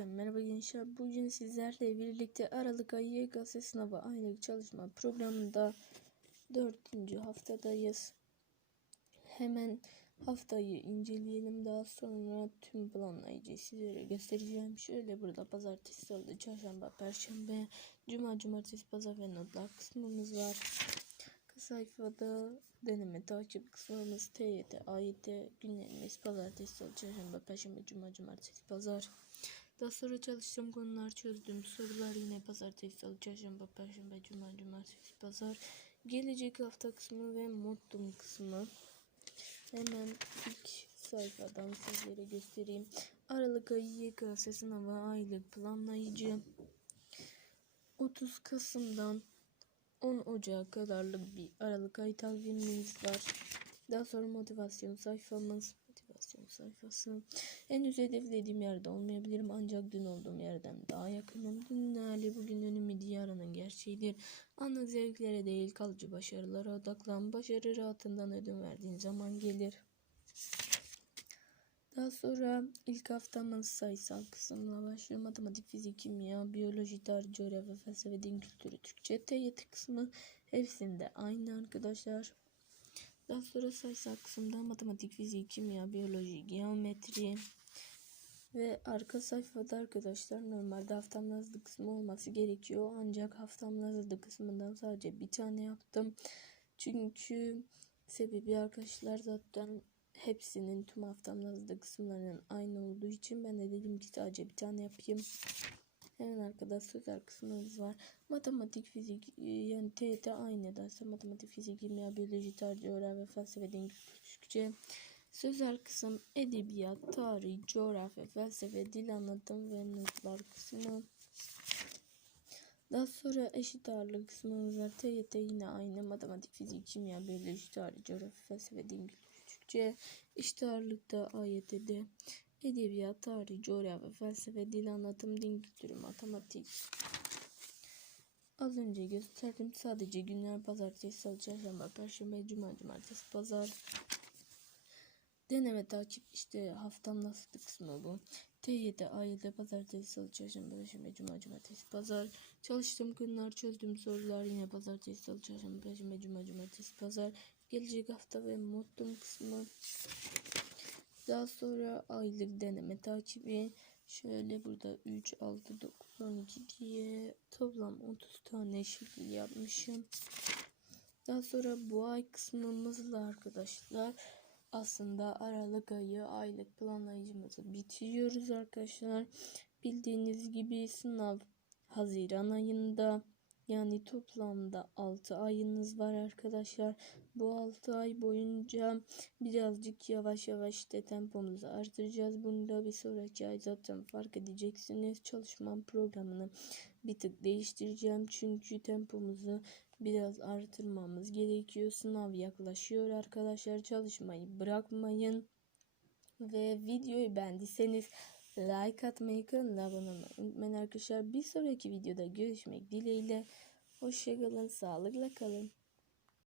Herkese merhaba gençler. Bugün sizlerle birlikte Aralık ayı YKS sınavı aylık çalışma programında dördüncü haftadayız. Hemen haftayı inceleyelim. Daha sonra tüm planlayıcıyı sizlere göstereceğim. Şöyle burada pazartesi, salı, çarşamba, perşembe, cuma, cumartesi, pazar ve notlar kısmımız var. Sayfada deneme takip kısmımız TYT, AYT günlerimiz pazartesi, salı, çarşamba, perşembe, cuma, cumartesi, pazar. Daha sonra çalıştığım konular çözdüğüm sorular yine pazartesi, salı, çarşamba, perşembe, cuma, cumartesi, pazar. Gelecek hafta kısmı ve mottum kısmı. Hemen ilk sayfadan sizlere göstereyim. Aralık ayı YKS sınavı aylık planlayıcı. 30 Kasım'dan 10 Ocağı kadarlık bir Aralık ay takvimimiz var. Daha sonra motivasyon sayfamız. Motivasyon sayfası. Henüz hedeflediğim yerde olmayabilirim ancak dün olduğum yerden daha yakınım. Dün hali bugünün ümidi yarının gerçeğidir. Anlık zevklere değil kalıcı başarılara odaklan. Başarı rahatından ödün verdiğin zaman gelir. Daha sonra ilk haftamız sayısal kısımla başlıyor. Matematik, fizik, kimya, biyoloji, tarih, coğrafya, felsefe, din kültürü, Türkçe, TYT kısmı hepsinde aynı arkadaşlar. Daha sonra sayısal kısımda matematik, fizik, kimya, biyoloji, geometri ve arka sayfada arkadaşlar normalde haftam yazılı kısmı olması gerekiyor. Ancak haftam yazılı kısmından sadece bir tane yaptım. Çünkü sebebi arkadaşlar zaten hepsinin tüm haftamızda kısımlarının aynı olduğu için ben de dedim ki sadece bir tane yapayım. Hemen arkada sözel kısmımız var. Matematik, fizik yani TET aynı derse matematik, fizik, kimya, biyoloji, tarih, felsefe, din, Türkçe. Sözel kısım edebiyat, tarih, coğrafya, felsefe, dil anlatım ve notlar kısmı. Daha sonra eşit ağırlık kısmımız var. TYT yine aynı matematik, fizik, kimya, biyoloji, tarih, coğrafya, felsefe, din, Türkçe, eşit ağırlıkta AYT'de edebiyat, tarih, coğrafya, felsefe, dil anlatım, din kültürü, matematik. Az önce gösterdim. Sadece günler pazartesi, salı, çarşamba, perşembe, cuma, cumartesi, pazar. Deneme takip işte haftam nasıl kısmı bu. TYT, AYT, pazartesi, salı, çarşamba, perşembe, cuma, cumartesi, pazar. Çalıştığım günler, çözdüğüm sorular yine pazartesi, salı, çarşamba, perşembe, cuma, cumartesi, pazar. Gelecek hafta ve mottum kısmı. Daha sonra aylık deneme takibi. Şöyle burada 3, 6, 9, 12 diye toplam 30 tane şekil yapmışım. Daha sonra bu ay kısmımızla arkadaşlar aslında Aralık ayı aylık planlayıcımızı bitiriyoruz arkadaşlar. Bildiğiniz gibi sınav Haziran ayında yani toplamda 6 ayınız var arkadaşlar. Bu 6 ay boyunca birazcık yavaş yavaş işte tempomuzu artıracağız. Bunu bir sonraki ay zaten fark edeceksiniz. Çalışmam programını bir tık değiştireceğim. Çünkü tempomuzu biraz artırmamız gerekiyor. Sınav yaklaşıyor arkadaşlar. Çalışmayı bırakmayın. Ve videoyu beğendiyseniz like atmayı, kanala abone olmayı unutmayın arkadaşlar. Bir sonraki videoda görüşmek dileğiyle. Hoşçakalın, sağlıkla kalın.